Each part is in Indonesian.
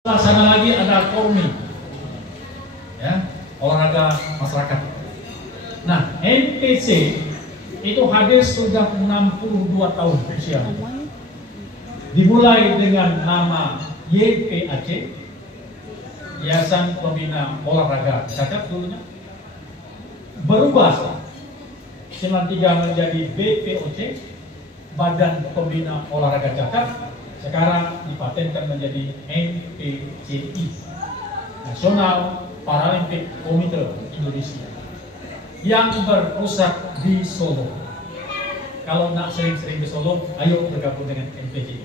Sana lagi ada KOMI, ya, olahraga masyarakat. Nah, NPC itu hadir sudah 62 tahun usia. Dimulai dengan nama YPAC, Yayasan Pembina Olahraga Cacat dulunya, berubah 93 menjadi BPOC, Badan Pembina Olahraga Cacat. Sekarang dipatenkan menjadi NPCI, National Paralympic Committee Indonesia, yang berpusat di Solo. Kalau nak sering-sering ke Solo, ayo bergabung dengan NPCI.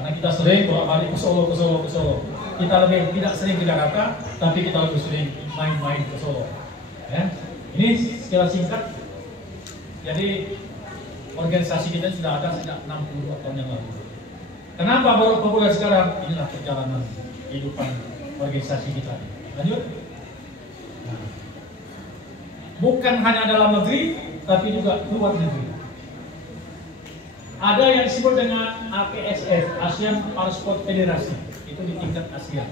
Karena kita sering bolak-balik ke Solo. Kita lebih tidak sering ke Jakarta, tapi kita lebih sering main-main ke Solo. Ya. Ini secara singkat. Jadi organisasi kita sudah ada sejak 62 tahun yang lalu. Kenapa baru populer sekarang? Inilah perjalanan kehidupan organisasi kita. Lanjut. Nah, bukan hanya dalam negeri, tapi juga luar negeri. Ada yang disebut dengan APSF, ASEAN Parasport Federasi, itu di tingkat Asia.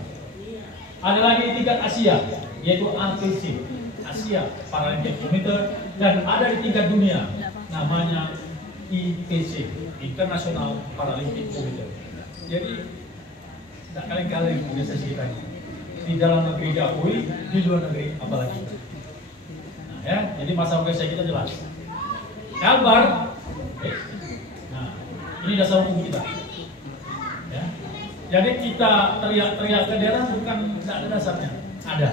Ada lagi di tingkat Asia, yaitu APC, Asia Paralympic Committee, dan ada di tingkat dunia, namanya IPC, International Paralympic Committee. Jadi tidak kaleng-kaleng organisasi kita ini. Di dalam negeri diakui, di luar negeri apalagi. Nah, ya, jadi masa organisasi kita jelas. Kabar, nah ini dasar hukum kita. Ya. Jadi kita teriak-teriak ke daerah bukan tidak ada dasarnya, ada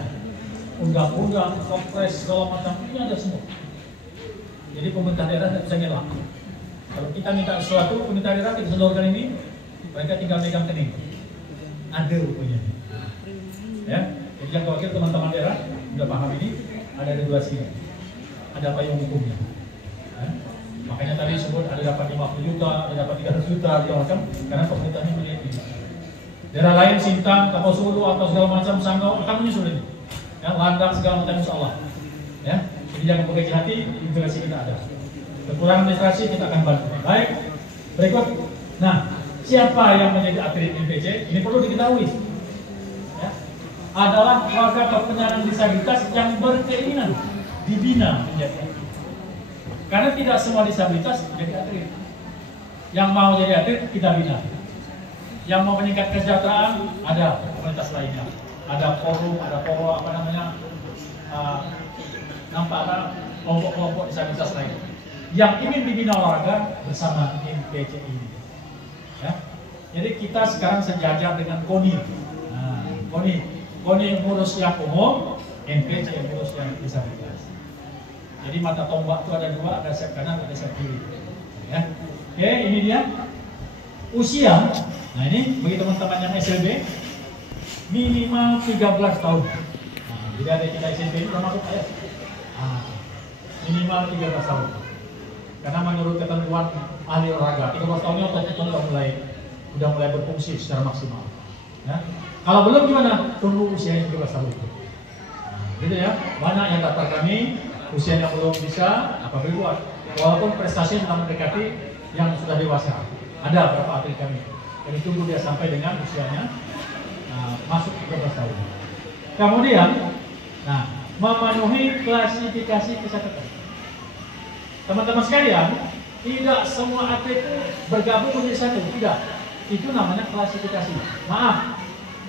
undang-undang, kongres segala macam ini ada semua. Jadi pemerintah daerah tidak bisa ngelak. Kalau kita minta sesuatu, pemerintah daerah kita sodorkan ini, mereka tinggal megang kening. Ada rupanya. Ya, jadi yang wakil teman-teman daerah sudah paham ini, ada regulasinya, ada payung hukumnya. Ya. Makanya tadi sebut ada dapat 50 juta, ada dapat 300 juta, segala macam, karena pemerintahnya melihat ini. Daerah lain Sintang, Kapal Sulu, atau segala macam, Sanggau akan menyusul ini. Ya, landak segala macam insya Allah. Ya, jadi jangan berkecil hati, integrasi kita ada. Kekurangan administrasi kita akan bantu. Baik, berikut. Nah, siapa yang menjadi atlet NPC? Ini perlu diketahui. Ya, adalah warga penyandang disabilitas yang berkeinginan dibina menjadi atlet. Karena tidak semua disabilitas jadi atlet. Yang mau jadi atlet kita bina. Yang mau meningkat kesejahteraan ada komunitas lainnya. Ada forum, ada poro apa namanya? Nampak kelompok-kelompok disabilitas lain yang ingin dibina olahraga bersama NPC ini. Ya. Jadi kita sekarang sejajar dengan KONI. Nah, KONI ngurus yang umum, NPC yang ngurus yang disabilitas. Jadi mata tombak itu ada dua, ada sayap kanan, ada sayap kiri. Ya. Oke, ini dia usia. Nah ini bagi teman-teman yang SLB minimal 13 tahun. Nah, jadi ada kita SLB ini udah masuk ayat. Minimal 13 tahun. Karena menurut ketentuan ahli olahraga, 13 tahunnya otot-otot udah mulai berfungsi secara maksimal. Ya. Kalau belum gimana? Tunggu usianya 13 tahun itu. Nah, gitu ya. Banyak yang daftar kami, usianya belum bisa, apa buat? Walaupun prestasinya sudah mendekati yang sudah dewasa. Ada beberapa atlet kami. Jadi tunggu dia sampai dengan usianya masuk 13 tahun. Kemudian, nah, memenuhi klasifikasi kesehatan. Teman-teman sekalian, tidak semua atlet itu bergabung menjadi satu, tidak. Itu namanya klasifikasi. Maaf,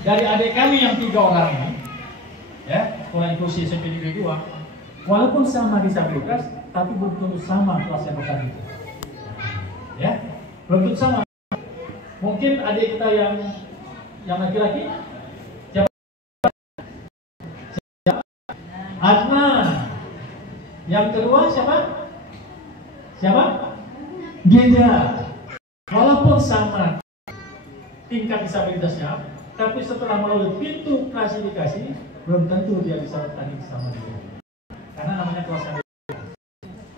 dari adik kami yang 3 orang ini, ya, sekolah inklusi SMP Negeri 2, walaupun sama disabilitas, tapi belum tentu sama kelas yang bertanding. Ya, belum tentu sama. Mungkin adik kita yang laki-laki, siapa? Adnan. Yang kedua siapa? Siapa? Genda. Walaupun sama tingkat disabilitasnya, tapi setelah melalui pintu klasifikasi, belum tentu dia bisa bertanding sama dia. Karena namanya kelas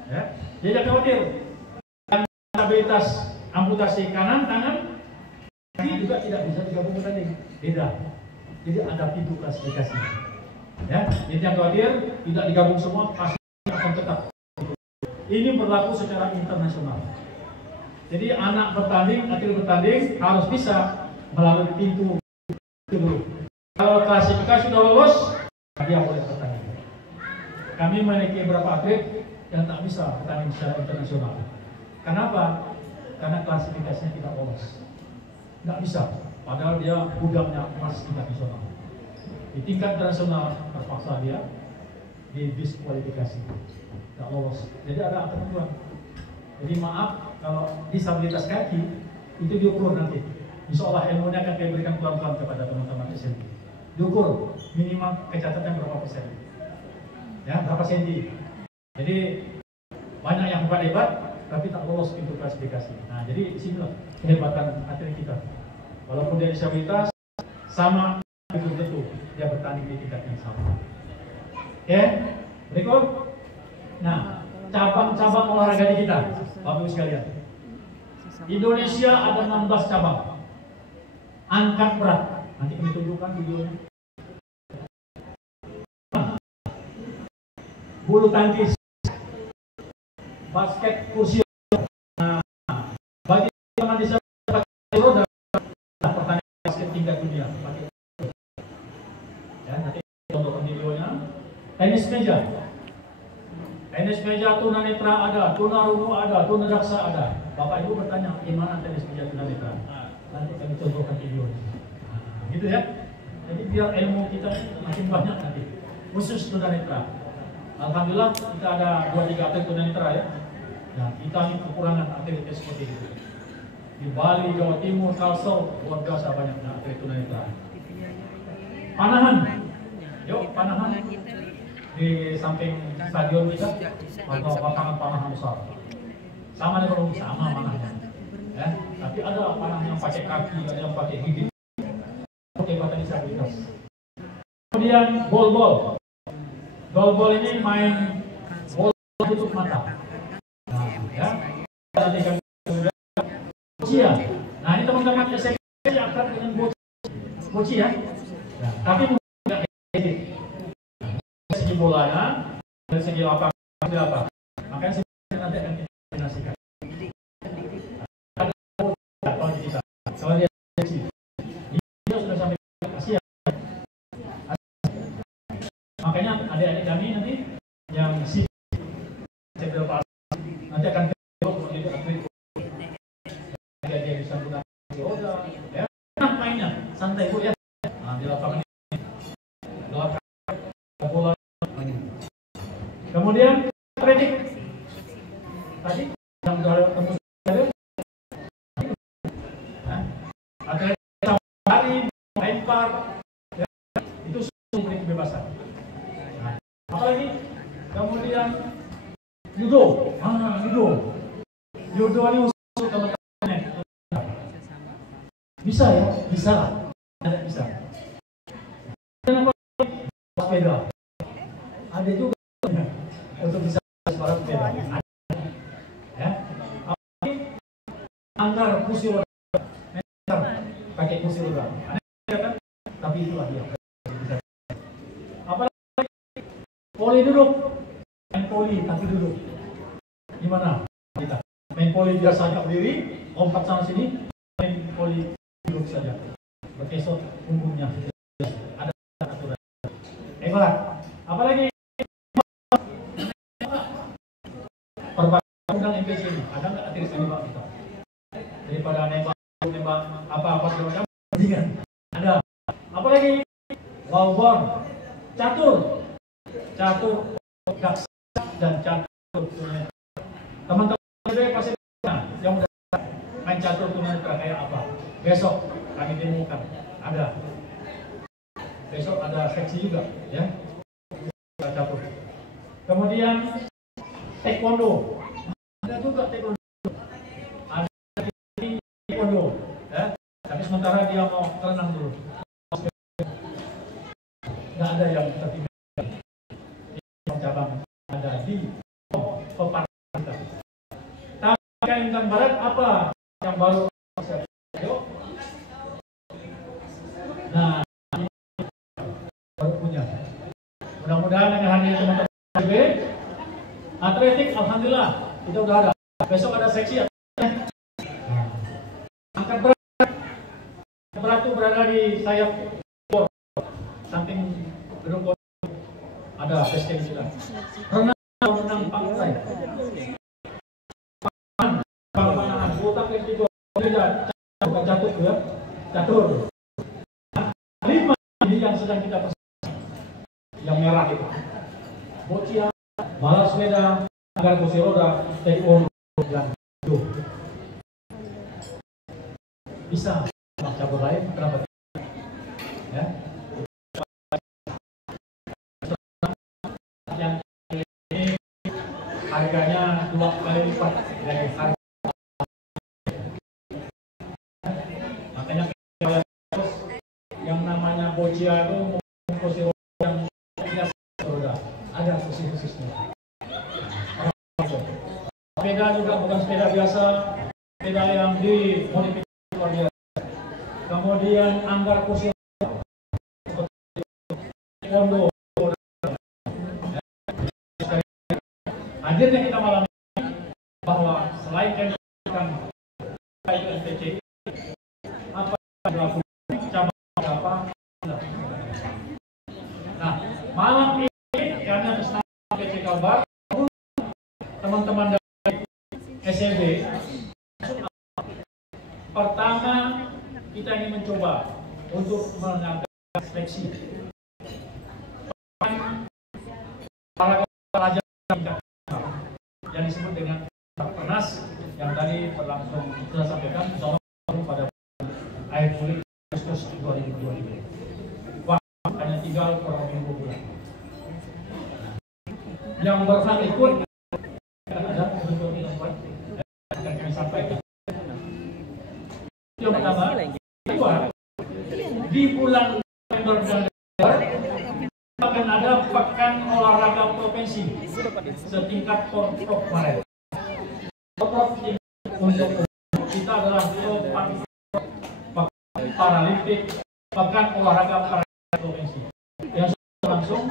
ya. Jadi jangan khawatir. Yang disabilitas amputasi kanan, tangan, kaki juga tidak bisa digabung bertanding. Beda. Jadi ada pintu klasifikasi. Ya, jadi jangan khawatir, tidak digabung semua, pasti akan tetap. Ini berlaku secara internasional. Jadi anak bertanding, atlet bertanding harus bisa melalui pintu dulu. Kalau klasifikasi sudah lolos, dia boleh bertanding. Kami memiliki beberapa atlet yang tak bisa bertanding secara internasional. Kenapa? Karena klasifikasinya tidak lolos. Tidak bisa. Padahal dia gudangnya emas tingkat nasional. Di tingkat internasional terpaksa dia didiskualifikasi, tidak lolos. Jadi ada ketentuan. Jadi maaf kalau disabilitas kaki itu diukur nanti. Insya Allah ilmunya akan saya berikan pelan-pelan kepada teman-teman SMP. Diukur minimal kecacatan berapa persen, ya berapa senti. Jadi banyak yang hebat tapi tak lolos pintu klasifikasi. Nah jadi disinilah kehebatan atlet kita. Walaupun dia disabilitas sama belum tentu dia bertanding di tingkat yang sama. Oke, berikut. Nah, cabang-cabang olahraga di kita, Bapak Ibu sekalian. Indonesia ada 16 cabang. Angkat berat, nanti kami tunjukkan videonya. Bulu tangkis, basket kursi. Nah, bagi teman disabilitas roda, pertandingan basket tingkat dunia. Ya, nanti contohkan videonya. Tenis meja. Tenis meja tunanetra ada, tunarungu ada, tunadaksa ada. Bapak Ibu bertanya, gimana tenis meja tunanetra? Nanti kami contohkan videonya. Nah, gitu ya. Jadi biar ilmu kita makin banyak nanti. Khusus tunanetra. Alhamdulillah kita ada 2-3 atlet tunanetra ya. Nah, kita ini kekurangan atlet seperti itu. Di Bali, Jawa Timur, Kalsel, luar biasa banyaknya atlet tunanetra. Panahan. Yuk, panahan. Di samping stadion kita atau lapangan panahan besar. Sama dengan sama panahnya. Ya, tapi ada panah yang pakai kaki, ada yang pakai gigi. Kehebatan disabilitas. Kemudian bol-bol. Bol-bol ini main bola tutup mata. Nah, ya. Boccia. Nah, ini teman-teman SMP akrab dengan boccia ya. Nah, tapi enggak edit. Segi bolanya, dari segi lapangan apa? Makanya nanti akan kita kombinasikan. Kalau dia sudah sampai Asia. Makanya adik-adik kami nanti yang nanti akan menjadi atlet. Dia bisa gunakan roda, ya. Mainnya santai Bu ya. Nah, di lapangan ini. Bola. Kemudian atletik. Tadi yang sudah tembus atlet lari, lempar, ya, itu semua diberi kebebasan. Nah, apalagi kemudian judo, judo ini usul teman-teman. Bisa ya, bisa, ada bisa. Sepeda, ada juga untuk bisa sepeda. Ya, anggar kursi roda. Pakai kursi roda, kan? Tapi itulah dia. Apalagi poli duduk, main poli tapi duduk. Gimana kita? Main poli biasanya berdiri, lompat sana sini, main poli duduk saja. Berkesot punggungnya. Ada aturan. Hebat. Apalagi perbandingan MPC ini, ada nggak atlet nembak kita? Daripada nembak apa segala macam, ada. Apalagi wallboard, catur, daksa dan catur tunanetra. Teman-teman pasti yang udah main catur tunanetra kayak apa? Besok kami temukan ada. Besok ada seksi juga, ya. Catur. Kemudian taekwondo, ada juga taekwondo. Ya, tapi sementara dia mau renang dulu. Nggak ada yang tertinggal. Cabang ada di Peparnas kita. Tapi Kalimantan Barat apa yang baru? Nah, ini baru punya. Mudah-mudahan dengan hadir teman-teman atletik, alhamdulillah kita udah ada. Besok ada seksi ya. Angkat berat itu berada di sayap samping gedung ada basket juga. Renang pantai. Pantangan botak itu beda jatuh ya. Catur. 5 ini yang sedang kita persiapkan. Yang merah itu. Boccia, balap sepeda, anggar kursi roda, taekwondo dan judo. Bisa cabur lain kenapa? Ya. Yang ini harganya 2 kali lipat dari harga. Makanya yang namanya Boccia itu kursi roda yang biasa roda ada kursi khususnya. Sepeda juga bukan sepeda biasa, sepeda yang dimodifikasi luar biasa. Kemudian anggar kursi kondo. Hadirnya kita malam ini bahwa selain kami melakukan NPCI, apa yang dilakukan cabang apa? Nah, malam ini kami atas nama NPCI Kalbar, teman-teman dari SLB, pertama kita ingin mencoba untuk mengadakan seleksi para pelajar yang disebut dengan Pernas yang tadi berlangsung kita sampaikan pada akhir Juli Agustus 2022. Wah, hanya tinggal kurang lebih 2 bulan. Yang berhak ikut ada bentuk yang kami sampaikan. Yang pertama, di bulan November dan Desember akan ada pekan olahraga provinsi setingkat Porprov kemarin. Porprov untuk kita adalah Paralimpik pekan olahraga paralimpik provinsi yang sudah langsung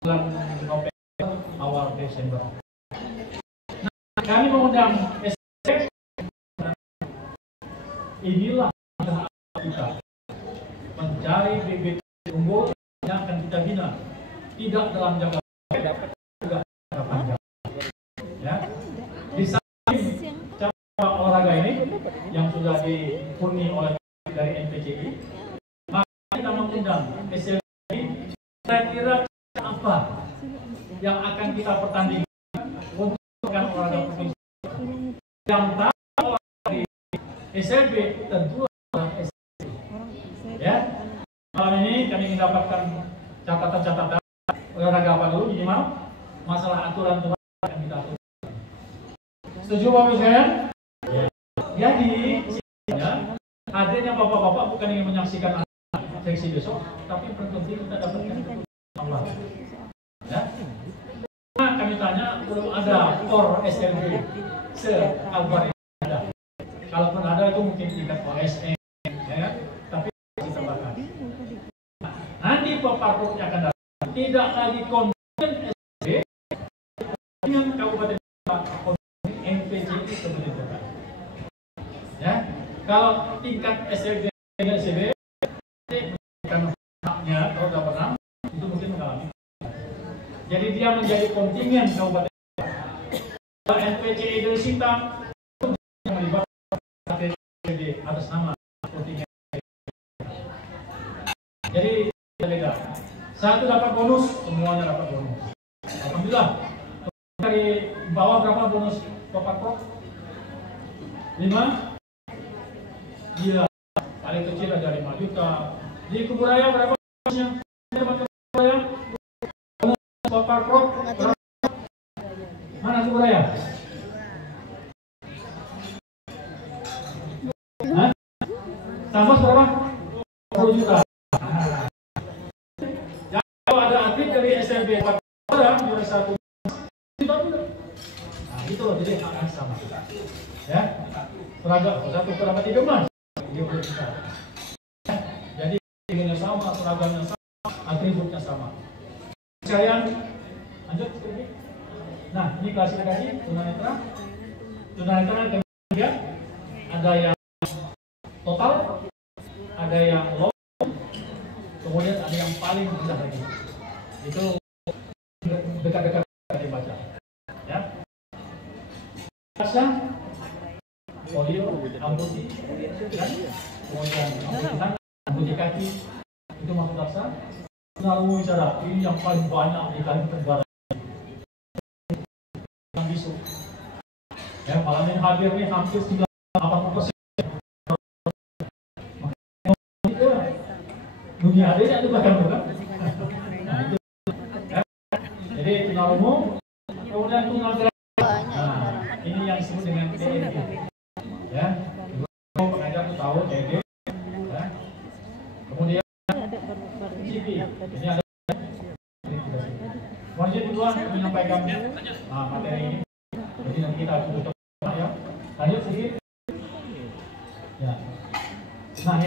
bulan November awal Desember. Nah, kami mengundang SPP. Inilah kita mencari bibit unggul yang akan kita bina, tidak dalam jangka pendek, juga jangka panjang. Ya, di samping cabang olahraga ini yang sudah dihuni oleh dari NPCI, maka kita mengundang SLB. Kira-kira apa yang akan kita pertandingkan untuk olahraga provinsi? Yang tahu di SLB tentu adalah SLB. Ya. Malam ini kami ingin dapatkan catatan-catatan olahraga apa dulu minimal masalah aturan-aturan yang kita atur. Setuju Bapak sekalian? Ya. Jadi hadirnya bapak-bapak bukan ingin menyaksikan seksi besok, tapi penting kita dapatkan Allah. Ya. Nah, kami tanya belum ada core SLB se-Kalbar yang ada. Kalaupun ada itu mungkin tingkat OSM, ya. Tapi kita bakal. Nanti peparkutnya akan datang. Tidak lagi kontingen SLB dengan kabupaten NPCI kabupaten kota. Ya, kalau tingkat SLB dengan SLB bukan haknya kalau tidak pernah itu mungkin mengalami. Jadi dia menjadi kontingen kabupaten. NPCI dari Sintang yang melibatkan SLB atas nama kontingen. Jadi beda. Satu dapat bonus, semuanya dapat bonus. Alhamdulillah. Dari bawah berapa bonus Bapak Prof? 5? Gila. Paling kecil ada 5 juta. Di Kuburaya berapa bonusnya? Kuburaya? Bapak Prof? Mana Kuburaya? Hah? Tambah berapa? 10 juta. Kalau ada atlet dari SLB 4 orang juara 1 juta. Nah itu loh, jadi akan sama. Ya, seragam 1 per 3 emas. Jadi tingginya sama, seragamnya sama, atributnya sama. Sekalian, lanjut. Nah, ini klasifikasi tunanetra. Tunanetra yang ketiga, ada yang total, ada yang low, kemudian ada yang paling rendah lagi. Itu dekat-dekat dibaca. Ya. Rasa polio, amputasi, kemudian amputasi kaki, itu masuk rasa. Lalu bicara ini yang paling banyak di Kalimantan Barat. Yang bisu. Ya, malam ini hadir nih hampir 80%. Dunia adanya itu bahkan bukan. Nah, itu. Ya. Jadi tunggal umum, kemudian tunggal gerak. Nah, ini yang disebut dengan TNG. Ya, pengajar tuh tahu TNG. Ya. Kemudian CP, ini ada. Wajib duluan menyampaikan materi ini. Jadi nanti kita tutup ya. Lanjut sedikit. Ya. Nah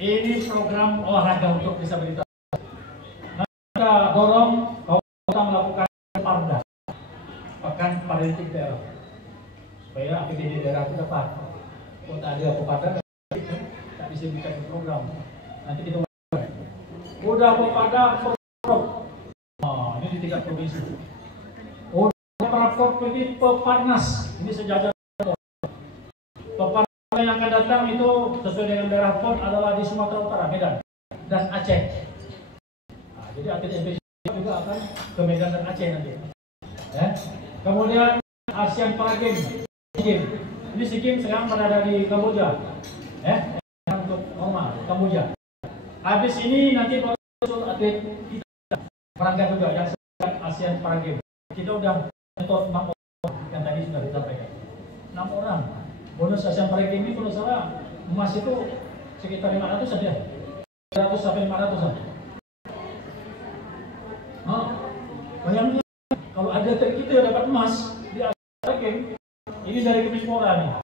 ini program olahraga untuk disabilitas. Nah, kita dorong kawan melakukan Parda, Pekan Paralimpik Daerah, supaya APBD daerah itu dapat. Kalau tak ada Peparda, tak bisa bikin program. Nanti kita udah Peparda, ini di tingkat provinsi. Udah ini Peparnas, ini sejajar. Peparnas yang akan datang itu sesuai dengan daerah PON adalah di Sumatera Utara, Medan, dan Aceh. Nah, jadi atlet MPC juga akan ke Medan dan Aceh nanti. Ya. Kemudian Asian Para Games, ini SEA Games sekarang berada di Kamboja, ya, untuk normal Kamboja. Habis ini nanti atlet kita merangkap juga yang sedang Asian Para Games. Kita udah mentor 6 orang yang tadi sudah disampaikan. 6 orang. Bonus Asian Para Games ini kalau salah emas itu sekitar 500 saja. 300 sampai 500 saja. Bayangkan kalau ada atlet kita yang dapat emas di Asian Para Games, ini dari Kemenpora nih.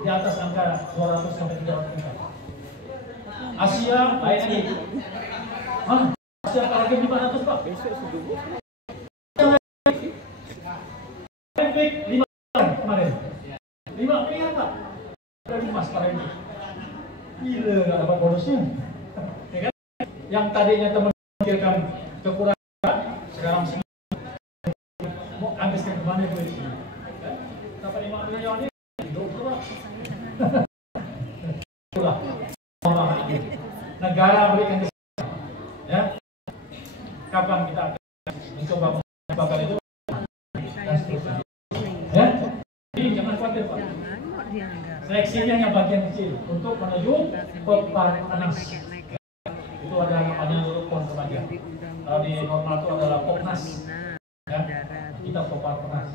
Di atas angka 200 sampai 300 juta. Asia lain lagi. Asia Para Games 500 Pak. Olympic 5 kemarin. 5 pilihan Pak. Dari emas para ini. Gila nggak dapat bonusnya. Ya kan? Yang tadinya teman memikirkan kekurangan, sekarang mau habiskan kemana duit ini? Dapat 5 miliar ini, hidup Pak. Itulah orang ini. Negara berikan kesempatan. Ya. Kapan kita akan mencoba mengembangkan itu? Dan seterusnya. Ya. Jadi jangan khawatir Pak. Seleksinya yang bagian kecil untuk menuju Peparnas. Itu ada namanya PON remaja. Kalau di normal itu adalah Popnas. Ya. Kita Peparnas.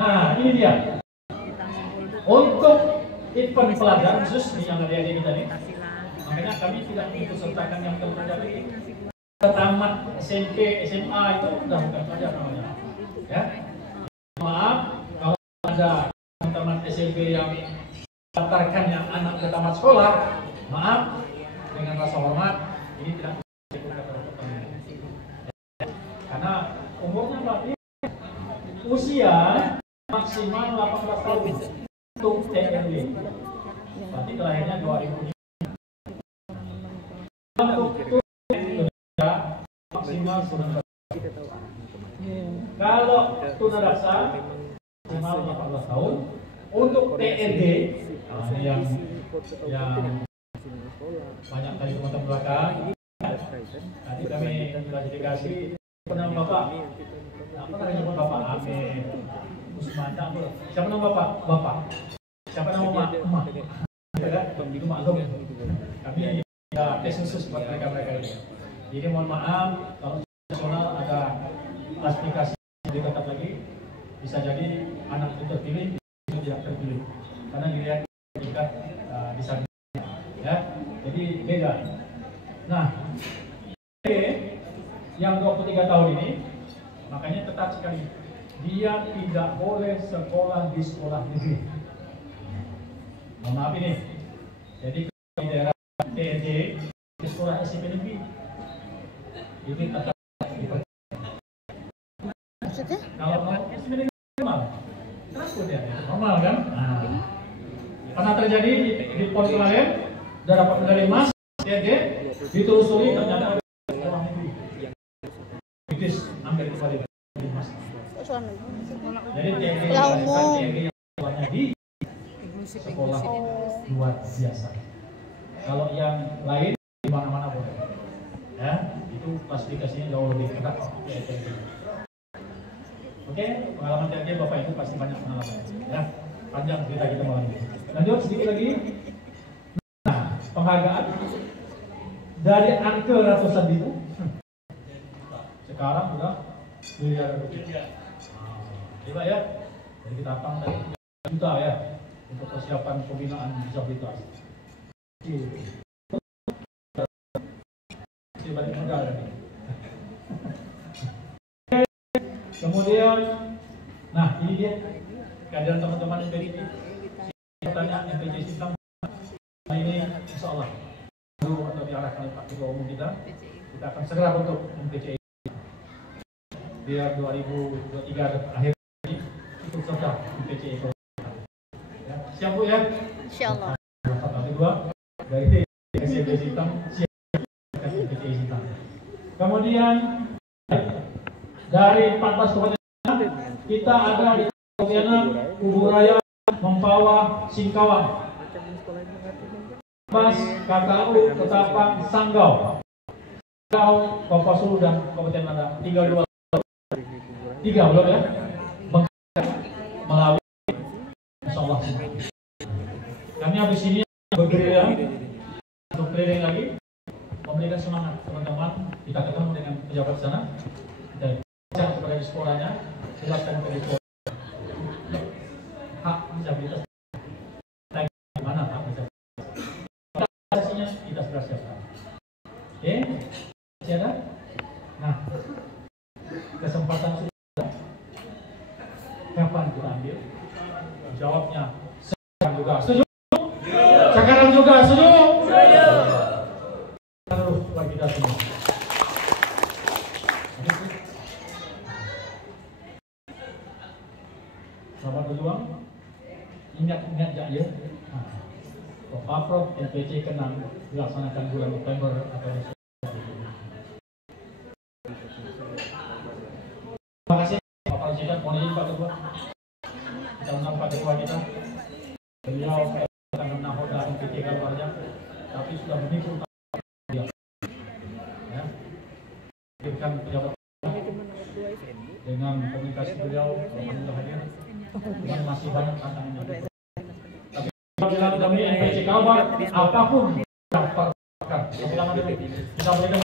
Nah, ini dia. Untuk event pelajar khusus yang ada di kita nih. Makanya kami tidak ikut sertakan yang terpelajari. Tamat SMP, SMA itu udah bukan pelajar namanya. Ya. Maaf kalau ada teman-teman SMP yang daftarkan yang anak ke tamat sekolah, maaf dengan rasa hormat ini tidak karena umurnya berarti usia maksimal 18 tahun untuk TRW. Berarti kelahirannya 2005. Untuk maksimal 19. Kalau tunadaksa maksimal 18 tahun. Untuk TRD, ini yang banyak kali teman-teman belakang. Nanti kami klarifikasi. Nama Bapak, apa namanya Bapak? Amin. Usmanda, siapa nama Bapak? Bapak. Siapa nama Mak? Mak. Itu maklum. Kami ya tes khusus buat mereka ini. Jadi mohon maaf kalau nasional ada klasifikasi lebih ketat lagi. Bisa jadi anak itu terpilih, itu tidak terpilih. Karena dilihat tingkat disabilitas. Ya, jadi beda. Nah, yang 23 tahun ini, makanya ketat sekali. Dia tidak boleh sekolah di sekolah negeri. Mohon maaf ini. Jadi di daerah TNJ di sekolah SMP negeri ini tetap maksudnya? Kalau mau SMP negeri normal, takut ya, normal kan? Nah, pernah terjadi di PON kemarin, udah dapat medali emas, TNG ditelusuri ternyata orang negeri. British Amerika Mas. Jadi TNG yang keluarnya di sekolah luar biasa. Kalau yang lain di mana-mana boleh. Ya, itu klasifikasinya jauh lebih ketat. Oke, pengalaman TNG Bapak Ibu pasti banyak pengalaman. Ya, panjang cerita kita malam ini. Lanjut sedikit lagi. Nah, penghargaan dari angka ratusan ribu sekarang sudah miliaran rupiah. Coba ya, jadi kita akan dari juta ya untuk persiapan pembinaan disabilitas. Balik modal ini. Kemudian, nah ini dia kehadiran teman-teman MPC. Pertanyaan MPC sistem ini insya Allah atau diarahkan oleh Pak Ketua Umum kita akan segera bentuk MPC biar 2023 akhir ini ikut serta MPC itu. Ya, siap Bu ya? Insya Allah. Satu dua dari SMP sistem siap. Kemudian dari 14 kabupaten kita ada di Kabupaten Kuburaya, Mempawah, Singkawang, Mas, KKU, Ketapang, Sanggau, Kopasulu dan Kabupaten Mandang. Tiga belum ya? Melalui insyaallah. Kami habis ini bergerilya untuk keliling lagi, memberikan semangat teman-teman. Kita ketemu dengan pejabat sana, dan bicara kepada disporanya, jelaskan kepada dispora hak disabilitas. Gimana hak disabilitas? Pastinya kita sudah siapkan. Oke, masih ada? Nah, kesempatan sudah. Kapan kita ambil? Jawabnya sekarang juga. Setuju? Sekarang juga setuju? Taruh bagi kita semua. Selamat berjuang. Ingat-ingat ya. Paprov MPC Kenang dilaksanakan bulan November atau terima kasih Pak Presiden. Mohon izin Pak Ketua. Kita undang Pak Ketua kita. Beliau akan menahoda MPC keluarga, tapi sudah menipu dia. Ya. Berikan pejabat dengan komunikasi beliau alhamdulillah hadir. Dan masih banyak tantangan. Tapi bila demi MPC Kalbar apapun dapat kita berikan